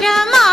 天呐